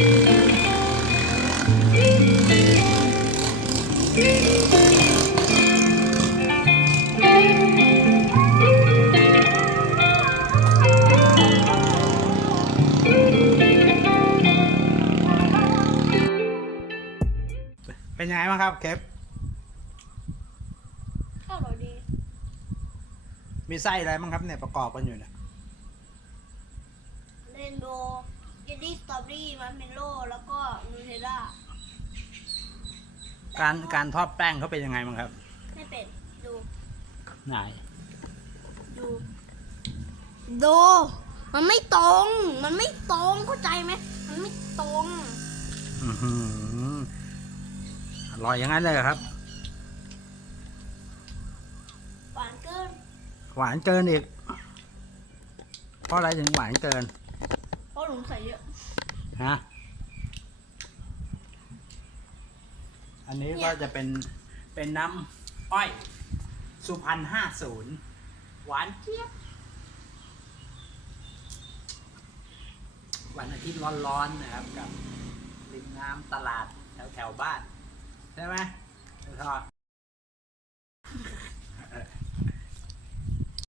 เป็นยังไงบ้างครับเคปอร่อยดี มีไส้อะไรบ้างครับเนี่ยประกอบกันอยู่เนี่ย เรนโบว์เจลลี่สต รอเบอรี่มัสเมลโล่แล้วก็นูเทลล่าการการทอดแป้งเขาเป็นยังไงบ้างครับไม่เป็นดูไหนดูดูมันไม่ตรง มันไม่ตรงเข้าใจไหมมันไม่ตรงอือหืออร่อยอย่างนั้นเลยเหรอครับ หวานเกินหวานเกินอีก เพราะอะไรถึงหวานเกิน เพราะหนูใส่เยอะ ฮะ อันนี้ก็จะเป็นเป็นน้ำอ้อย สุพรรณห้าศูนย์หวานเจี๊ยบวันอาทิตย์ร้อนๆนะครับกับริมน้ำตลาดแถวแถวๆบ้าน ใช่ไหมทอ